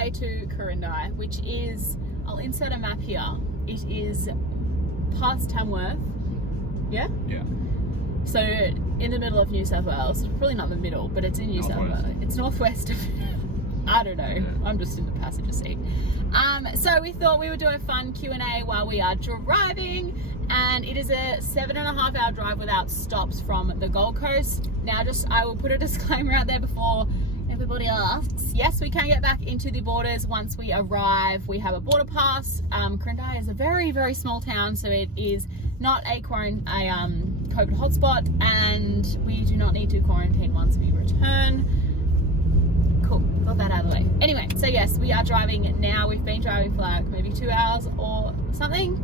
way to Corinda, which is, I'll insert a map here. It is past Tamworth. Yeah? Yeah. So in the middle of New South Wales. Probably not the middle, but it's in New South Wales. It's northwest of I don't know. Yeah. I'm just in the passenger seat. So we thought we would do a fun Q&A while we are driving, and it is a 7.5 hour drive without stops from the Gold Coast. Now, I will put a disclaimer out there before everybody asks. Yes, we can get back into the borders once we arrive. We have a border pass. Corinda is a very, very small town, so it is not a COVID hotspot, and we do not need to quarantine once we return. Cool, got that out of the way. Anyway, so yes, we are driving now. We've been driving for like maybe 2 hours or something.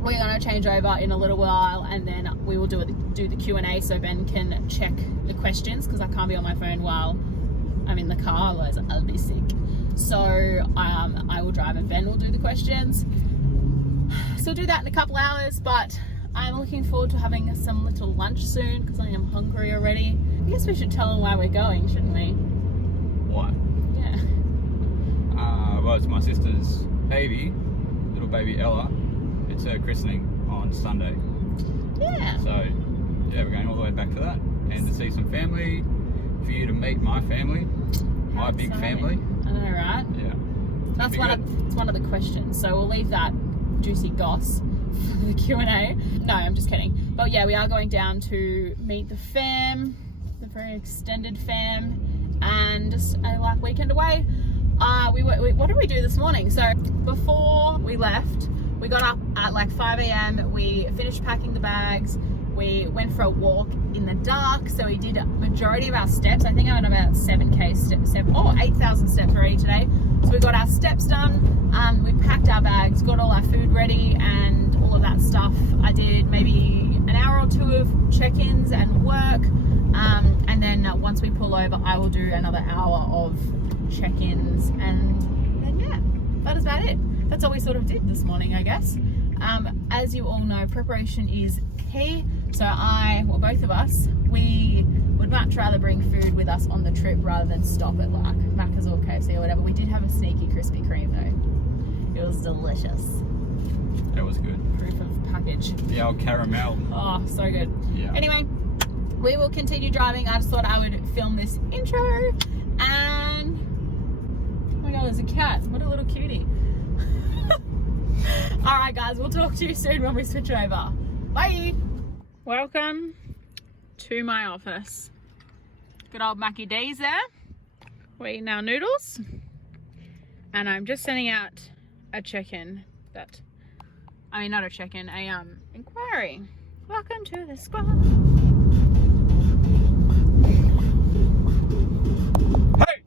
We're going to change over in a little while, and then we will do the Q&A so Ben can check the questions, because I can't be on my phone while I'm in the car, otherwise I'll be sick. So I will drive and Ben will do the questions. So we'll do that in a couple hours, but I'm looking forward to having some little lunch soon because I am hungry already. I guess we should tell them where we're going, shouldn't we? What? Yeah. Well, it's my sister's baby, little baby Ella. It's her christening on Sunday. Yeah. So, yeah, we're going all the way back for that. And to see some family, for you to meet my family, my big family. I know, right? Yeah. That's one of the questions. So we'll leave that juicy goss for the Q&A. No, I'm just kidding. But yeah, we are going down to meet the fam, the very extended fam, and just a like weekend away. What did we do this morning? So before we left, we got up at like 5 a.m. We finished packing the bags. We went for a walk in the dark. So we did a majority of our steps. I think I went about 7K steps, 8,000 steps already today. So we got our steps done. We packed our bags, got all our food ready and all of that stuff. I did maybe an hour or two of check-ins and work. And then once we pull over, I will do another hour of check-ins. And then yeah, that is about it. That's all we sort of did this morning, I guess. As you all know, preparation is key. So both of us, we would much rather bring food with us on the trip rather than stop at like Macca's or KFC or whatever. We did have a sneaky Krispy Kreme though. It was delicious. That was good. Proof of package. The old caramel. Oh, so good. Yeah. Anyway, we will continue driving. I just thought I would film this intro, and oh my god, there's a cat. What a little cutie. Alright guys, we'll talk to you soon when we switch over. Bye! Welcome to my office. Good old Mackie D's there. We're eating our noodles. And I'm just sending out a check-in not a check-in, inquiry. Welcome to the squad. Hey!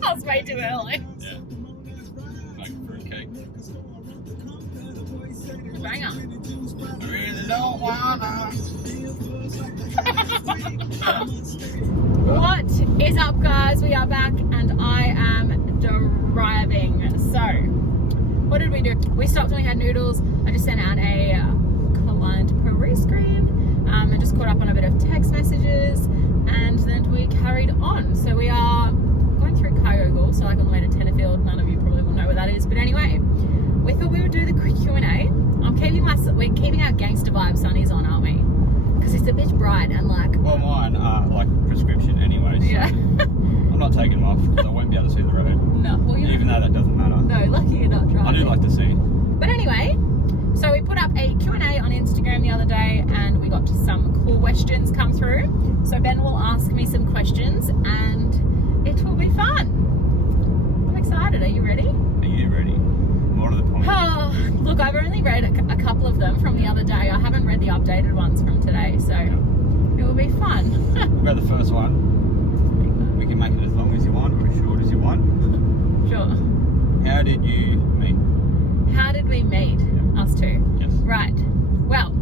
That was way too early. Yeah. Like a fruitcake. Banger. I really don't wanna. What is up, guys? We are back and I am driving. So, what did we do? We stopped and we had noodles. I just sent out a client pre-screen and just caught up on a bit of text messages, and then we carried on. So we are going through Kyogle, so like on the way to Tenterfield. None of you probably will know where that is, but anyway, we thought we would do the quick Q&A. We're keeping our gangster vibe sunnies on, aren't we? Because it's a bit bright and like... Well, mine are like prescription anyway, so yeah. I'm not taking them off because I won't be able to see the road. No, well, even though that doesn't matter. No, lucky you're not driving. I do like to see. But anyway, so we put up a Q&A on Instagram the other day and we got some cool questions come through. So Ben will ask me some questions and it will be fun. I'm excited. Are you ready? Are you ready? More to the point. Oh, look, I've only read a couple of them from the other day. I haven't read the updated ones from today, so it will be fun. We'll go the first one. We can make it as long as you want or as short as you want. Sure. How did you meet? How did we meet? Yeah. Us two? Yes. Right. Well,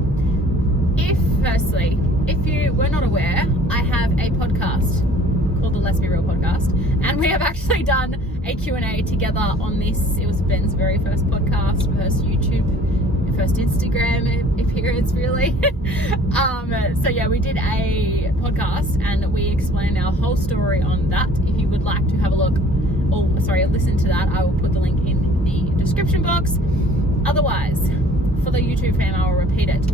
if you were not aware, I have a podcast called the Let's Be Real podcast, and we have actually done a Q&A together on this. It was Ben's very first podcast, first YouTube, first Instagram appearance really. whole story on that. If you would like to have a look, or sorry, listen to that, I will put the link in the description box. Otherwise, for the YouTube fam, I will repeat it.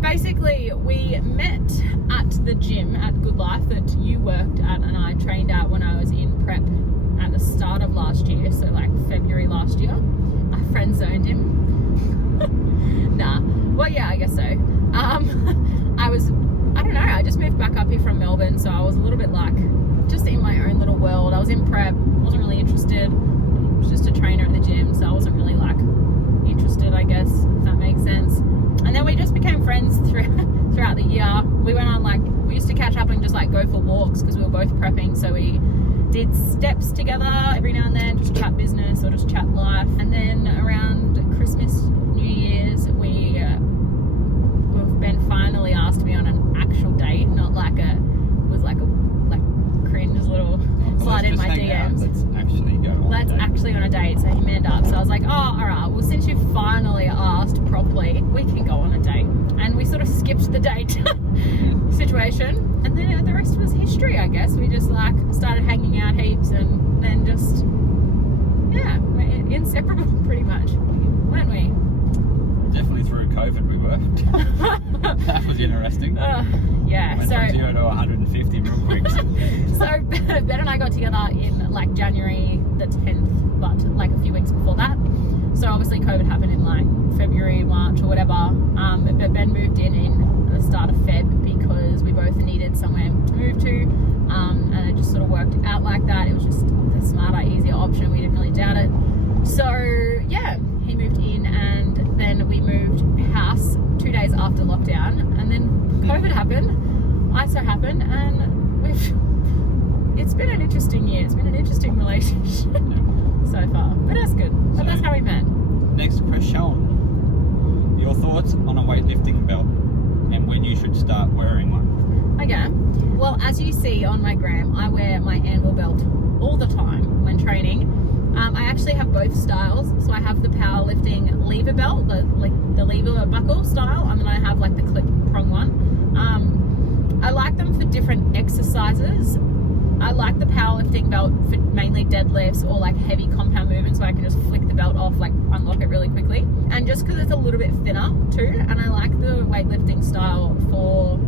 Basically, we met at the gym at Good Life that you worked at and I trained at when I was in prep at the start of last year, so like February last year. I friend zoned him. Nah, well, yeah, I guess so. I don't know, I just moved back up here from Melbourne, so I was a little bit like just in my own little world. I was in prep, wasn't really interested. I was just a trainer at the gym, so I wasn't really like interested, I guess, if that makes sense. And then we just became friends throughout the year. We went on we used to catch up and just like go for walks because we were both prepping, so we did steps together every now and then, just chat business or just chat life. And then around Christmas, New Year's, Ben finally asked me on an actual date, not like a cringe little slide in my DMs. Let's actually on a date. So he manned up. So I was like, oh, all right. Well, since you finally asked properly, we can go on a date. And we sort of skipped the date situation. And then the rest was history, I guess. We just started hanging out heaps, and then just we're inseparable pretty much, weren't we? Definitely through COVID we were. That was interesting. Yeah. Went from 0 to 150 real quick. So Ben and I got together in January the 10th, but a few weeks before that. So obviously COVID happened in February, March or whatever. But Ben moved in the start of Feb because we both needed somewhere to move to. And it just sort of worked out like that. It was just the smarter, easier option. We didn't really doubt it. So yeah, he moved in, and then we moved house 2 days after lockdown, and then COVID happened, ISO happened, and it's been an interesting year. It's been an interesting relationship so far, but that's good. But that's how we met. Next question. Your thoughts on a weightlifting belt and when you should start wearing one? Okay. Well, as you see on my gram, I wear my anvil belt all the time when training. I actually have both styles. So I have the powerlifting lever belt, the lever buckle style, and then I have the clip prong one. I like them for different exercises. I like the powerlifting belt for mainly deadlifts or heavy compound movements where I can just flick the belt off, unlock it really quickly. And just because it's a little bit thinner too. And I like the weightlifting style for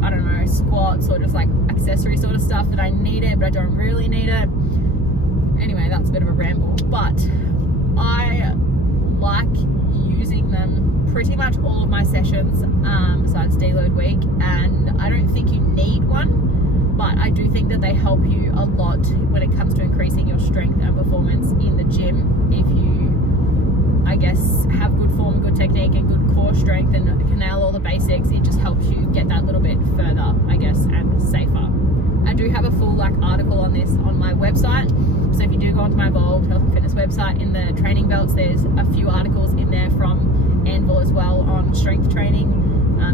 I don't know, squats or just accessory sort of stuff that I need it, but I don't really need it. Anyway, that's a bit of a ramble, but I like using them pretty much all of my sessions besides deload week, and I don't think you need one, but I do think that they help you a lot when it comes to increasing your strength and performance in the gym. If you, I guess, have good form, good technique and good core strength and can nail all the basics, it just helps you get that little bit further, I guess, and safer. I do have a full article on this on my website. So if you do go onto my Evolved Health and Fitness website, in the training belts, there's a few articles in there from Anvil as well on strength training,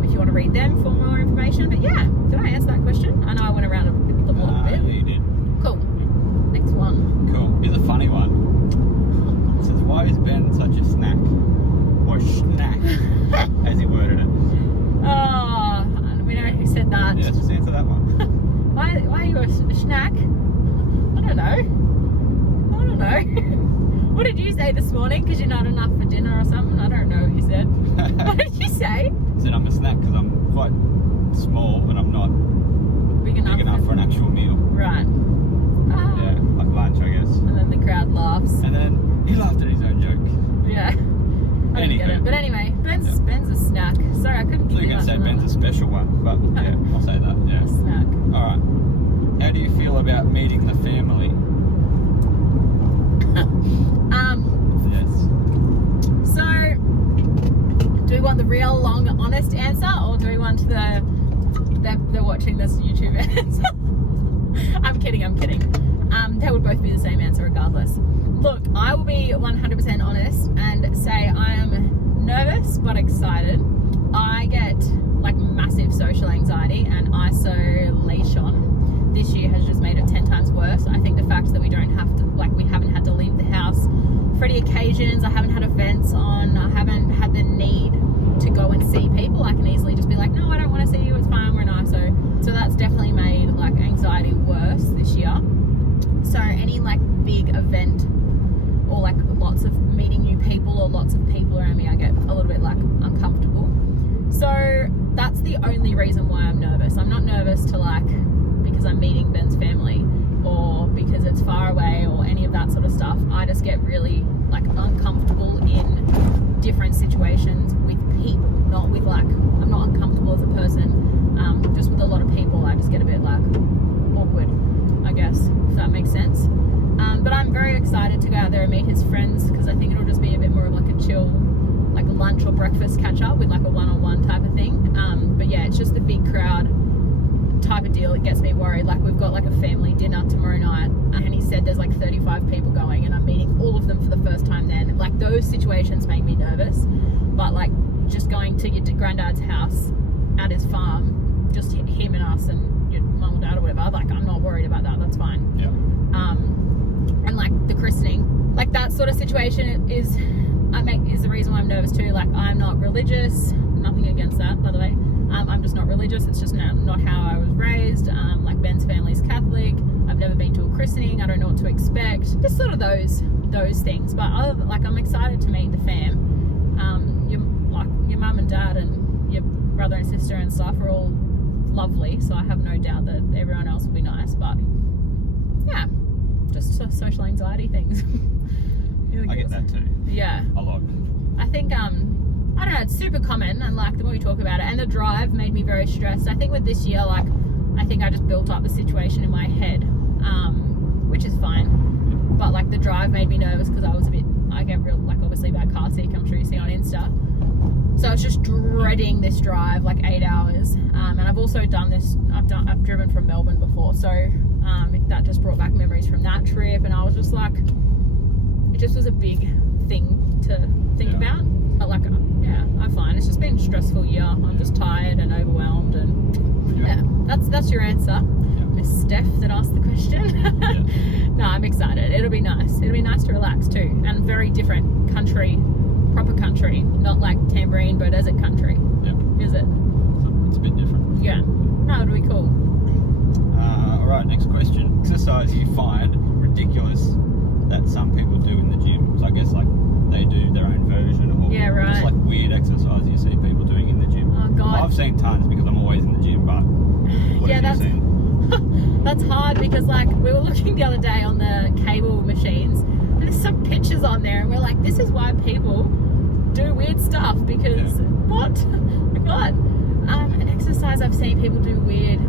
if you want to read them for more information. But yeah, did I answer that question? I know I went around a bit. Yeah, you did. Cool. Next one. Cool. Here's a funny one. It says, why is Ben such a snack? Or schnack, as he worded it. Oh, we know who said that. Yeah, just answer that one. Why are you a snack? I don't know. What did you say this morning? Because you're not enough for dinner or something? I don't know what you said. What did you say? I said I'm a snack because I'm quite small and I'm not big enough for an actual meal. Right. Yeah, like lunch, I guess. And then the crowd laughs. And then he laughed at his own joke. Yeah. I didn't get it. But anyway, Ben's a snack. Sorry, I couldn't give you that. I was going to say Ben's a special one, but yeah, I'll say that. Yeah. A snack. Alright. How do you feel about meeting the family? Yes. So, do we want the real, long, honest answer, or do we want the watching this YouTube answer? I'm kidding. They would both be the same answer regardless. Look, I will be 100% honest and say I am nervous but excited. I get massive social anxiety and isolation. This year has just made it 10 times worse. I think the fact that we don't have to, we haven't had to leave the house for any occasions, I haven't had events on, I haven't had the need to go and see people. I can easily just be no, I don't want to see you, it's fine, we're nice. So that's definitely made anxiety the only reason why I'm nervous. I'm not nervous to like because I'm meeting Ben's family or because it's far away or any of that sort of stuff. I just get really like uncomfortable in different situations with people, not with like, I'm not uncomfortable as a person, just with a lot of people I just get a bit like awkward, I guess, if that makes sense. But I'm very excited to go out there and meet his friends because I think it'll just be a bit more of like a chill, like a lunch or breakfast catch up with like a one-on-one type of thing. But yeah, it's just a big crowd type of deal. It gets me worried. Like we've got like a family dinner tomorrow night and he said there's like 35 people going and I'm meeting all of them for the first time then. Like those situations make me nervous, but like just going to your granddad's house at his farm, just him and us and your mum or dad or whatever, like I'm not worried about that. That's fine. Yeah. And like the christening, like that sort of situation is the reason why I'm nervous too. Like I'm not religious, nothing against that by the way. I'm just not religious. It's just not how I was raised. Like Ben's family's Catholic. I've never been to a christening. I don't know what to expect. Just sort of those things. But other than, like I'm excited to meet the fam. Your mum and dad and your brother and sister and stuff are all lovely. So I have no doubt that everyone else will be nice. But yeah, just social anxiety things. I get that too. Yeah. A lot. I think I don't know, it's super common and like the more we talk about it, and the drive made me very stressed. I think with this year, like I think I just built up the situation in my head, which is fine, but like the drive made me nervous because I get real, like obviously bad car sick, I'm sure you see on Insta, so I was just dreading this drive, like 8 hours, and I've also done this, I've driven from Melbourne before, so that just brought back memories from that trip, and I was just like, it just was a big thing to think about. But like, yeah, I'm fine. It's just been a stressful year. I'm just tired and overwhelmed, and yeah, that's your answer, Miss Steph that asked the question. No, I'm excited. It'll be nice. It'll be nice to relax too, and very different country, proper country, not like Tambourine Bow Desert country. Is it? It's a bit different. Yeah. No, it'll be cool. All right, next question. Exercise you find ridiculous that some people do in the gym. So I guess like they do their own version of just like weird exercise you see people doing in the gym. Oh god. Well, I've seen tons because I'm always in the gym, but what have you seen? That's hard because like we were looking the other day on the cable machines and there's some pictures on there and we're like, this is why people do weird stuff because what? Oh my god. An exercise I've seen people do weird.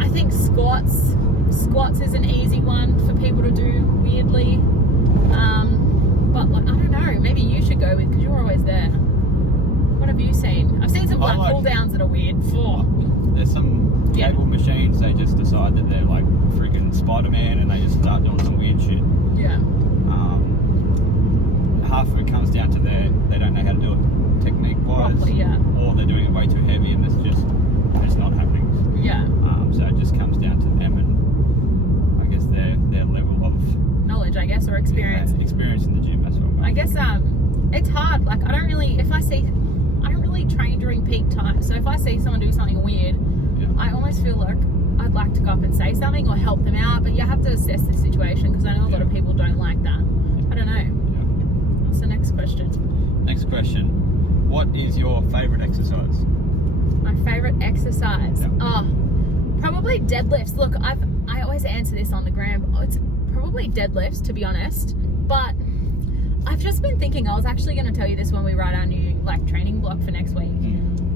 I think squats is an easy one for people to do weirdly. But like, I don't know, maybe you should go with, because you're always there. What have you seen? I've seen some black pull downs that are weird. There's some cable machines, they just decide that they're like freaking Spider-Man and they just start doing some weird shit. Yeah. Half of it comes down to they don't know how to do it technique-wise. Properly, or they're doing it way too heavy and it's not happening. Yeah. So it just comes down to them and I guess their level of knowledge, I guess, or experience. Yeah, experience in the gym, that's what I guess it's hard. Like I don't really train during peak time. So if I see someone do something weird, I almost feel like I'd like to go up and say something or help them out, but you have to assess the situation because I know a lot of people don't like that. I don't know. What's the next question? Next question. What is your favourite exercise? My favourite exercise? Probably deadlifts. Look, I always answer this on the gram. It's probably deadlifts, to be honest, but I've just been thinking, I was actually going to tell you this when we write our new like training block for next week.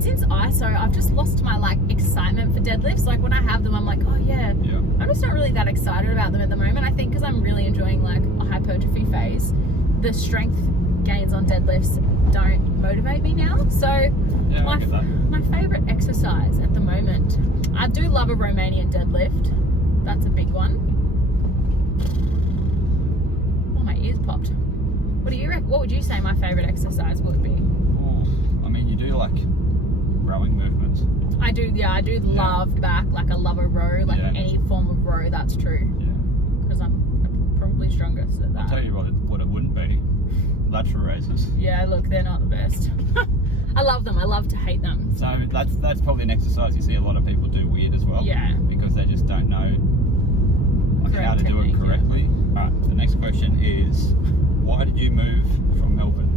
Since ISO, I've just lost my like excitement for deadlifts. Like when I have them, I'm like, oh yeah. I'm just not really that excited about them at the moment. I think because I'm really enjoying like a hypertrophy phase, the strength gains on deadlifts don't motivate me now. So my favorite exercise at the moment, I do love a Romanian deadlift. That's a big one. Oh, my ears popped. What do you reckon? What would you say my favorite exercise would be? I mean, you do like rowing movements. I do love back, like I love a row, like any form of row, that's true. Because I'm probably strongest at that. I'll tell you what it wouldn't be. Lateral raises. Yeah, look, they're not the best. I love them. I love to hate them. So that's probably an exercise you see a lot of people do weird as well. Yeah. Because they just don't know like how to do it correctly. Yeah. Alright, the next question is, why did you move from Melbourne?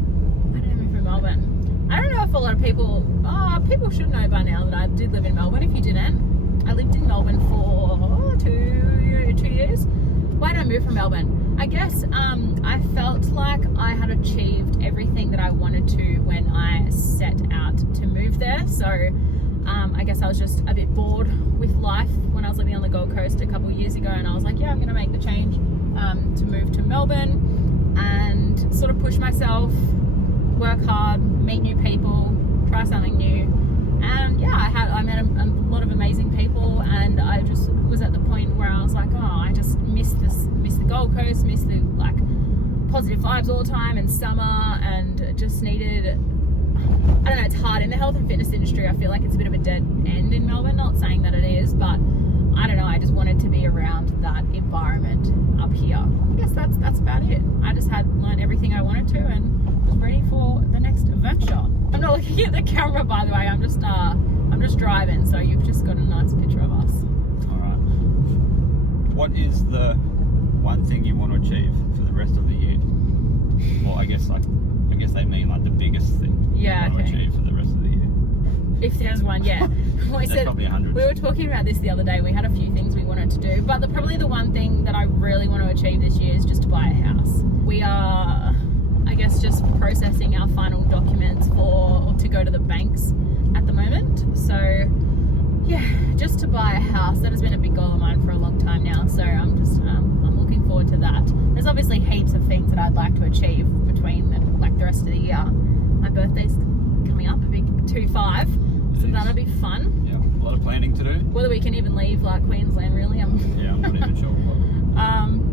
Why did I move from Melbourne? I don't know if a lot of people should know by now that I did live in Melbourne. If you didn't, I lived in Melbourne for 2 years. Why did I move from Melbourne? I guess I felt like I had achieved everything that I wanted to when I set out to move there. So I guess I was just a bit bored with life when I was living on the Gold Coast a couple of years ago, and I was like, yeah, I'm going to make the change to move to Melbourne and sort of push myself, work hard, meet new people, try something new. And yeah, I met a lot of amazing people, and I just was at the point where I was like, oh, I just miss the Gold Coast, miss the like positive vibes all the time and summer, and just needed, I don't know, it's hard in the health and fitness industry. I feel like it's a bit of a dead end in Melbourne, not saying that it is, but I don't know, I just wanted to be around that environment up here. I guess that's about it. I just had learned everything I wanted to and was ready for the next adventure. I'm not looking at the camera, by the way. I'm just driving, so you've just got a nice picture of us. All right. What is the one thing you want to achieve for the rest of the year? Well, I guess they mean like the biggest thing you want to achieve for the rest of the year. If there's one, yeah. There's probably 100. We were talking about this the other day. We had a few things we wanted to do, but probably the one thing that I really want to achieve this year is just to buy a house. We are, I guess, just processing our final documents to go to the banks at the moment. So yeah, just to buy a house. That has been a big goal of mine for a long time now. So I'm looking forward to that. There's obviously heaps of things that I'd like to achieve between the rest of the year. My birthday's coming up, a big 2-5, so that'll be fun. Yeah, a lot of planning to do. Whether we can even leave Queensland, really. I'm not even sure what.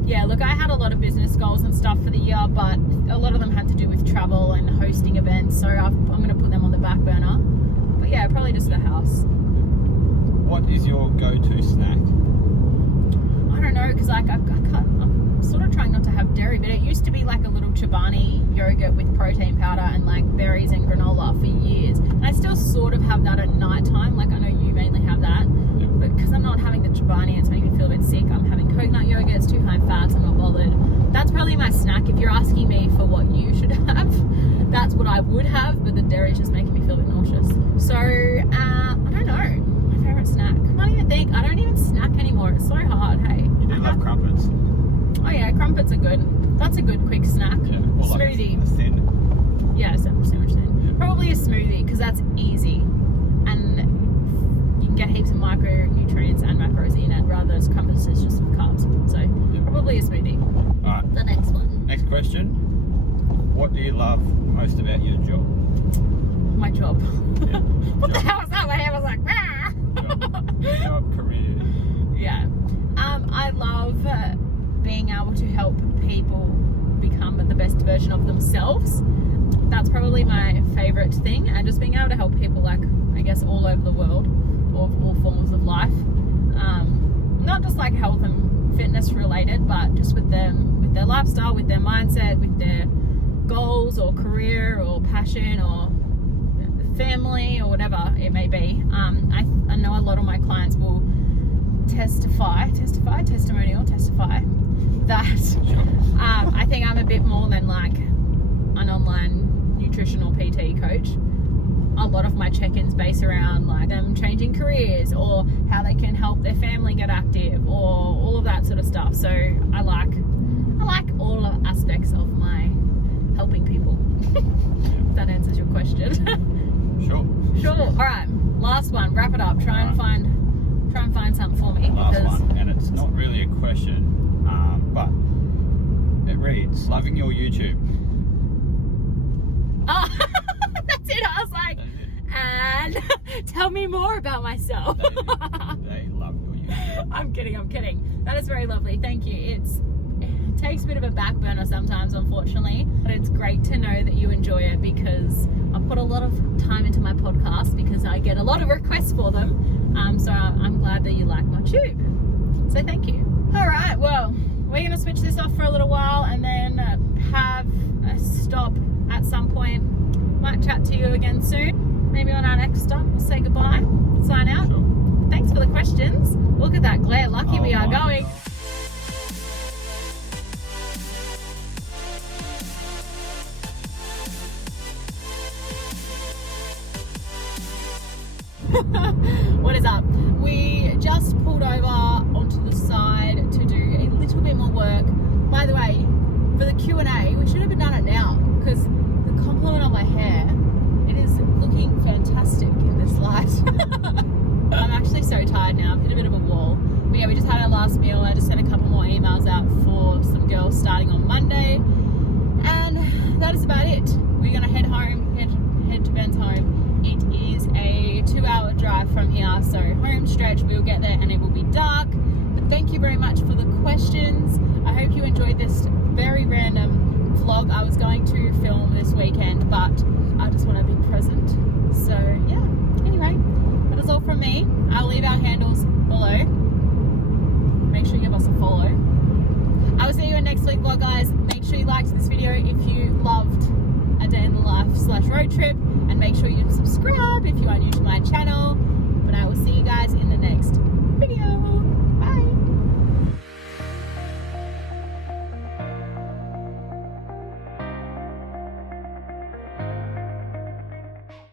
Yeah, look, I had a lot of business goals and stuff for the year, but a lot of them had to do with travel and hosting events, so I'm going to put them on the back burner. But yeah, probably just a house. What is your go-to snack? I don't know, because I'm sort of trying not to have dairy, but it used to be like a little Chobani yogurt with protein powder and like berries and granola for years. And I still sort of have that at night time. Like I know you mainly have that, but because I'm not having the Chobani, it's making me feel a bit sick. I'm having coconut yogurt, it's too high in fats, I'm not bothered. That's probably my snack. If you're asking me for what you should have, that's what I would have, but the dairy is just making me feel a bit nauseous. So, I don't know. My favourite snack. I can't even think. I don't even snack anymore. It's so hard, hey. You do love crumpets. Oh yeah, crumpets are good. That's a good quick snack. Yeah, or smoothie. Like a thin. Yeah, sandwich thin. Yeah. Probably a smoothie, because that's easy. And you can get heaps of micronutrients and macros in it, rather than crumpets is just carbs. So, probably a smoothie. Alright. The next one. Next question. What do you love most about your job? My job. Yeah. What the hell was that? My hair was like, Job, career. Yeah. I love being able to help people become the best version of themselves. That's probably my favorite thing, and just being able to help people, like, I guess, all over the world, of all forms of life. Not just like health and fitness related, but just with their lifestyle, with their mindset, with their goals or career or passion or family or whatever it may be. I know a lot of my clients will testify that I think I'm a bit more than like an online nutritional PT coach. A lot of my check-ins base around like them changing careers or how they can help their family get active or all of that sort of stuff. So I like all aspects of my helping people. If that answers your question. Sure. All right, last one. Wrap it up. Try and find something for me. Last one, and it's not really a question, but it reads: loving your YouTube. Oh, that's it. I was like, and tell me more about myself. They love your YouTube. I'm kidding. That is very lovely. Thank you. It takes a bit of a back burner sometimes, unfortunately, but it's great to know that you enjoy it, because I put a lot of time into my podcast because I get a lot of requests for them. So I'm glad that you like my tube. So thank you. All right, well, we're going to switch this off for a little while and then have a stop at some point. Might chat to you again soon. Maybe on our next stop. We'll say goodbye. Sign out. Sure. Thanks for the questions. Look at that glare. Lucky we are going. What is up? We just pulled over onto the side to do a little bit more work. By the way, for the Q&A, we should have done it now because the compliment on my hair, it is looking fantastic in this light. I'm actually so tired now. I've hit a bit of a wall. But yeah, we just had our last meal. I just sent a couple more emails out for some girls starting on Monday. And that is about it. We're going to head home, head to Ben's home. It is a 2-hour drive from here, so home stretch. We'll get there and it will be dark. But thank you very much for the questions. I hope you enjoyed this very random vlog. I was going to film this weekend, but I just want to be present. So yeah, anyway, that is all from me. I'll leave our handles below. Make sure you give us a follow. I will see you in next week vlog, guys. Make sure you liked this video if you loved a day in the life / road trip, and make sure you subscribe if you are new to my channel.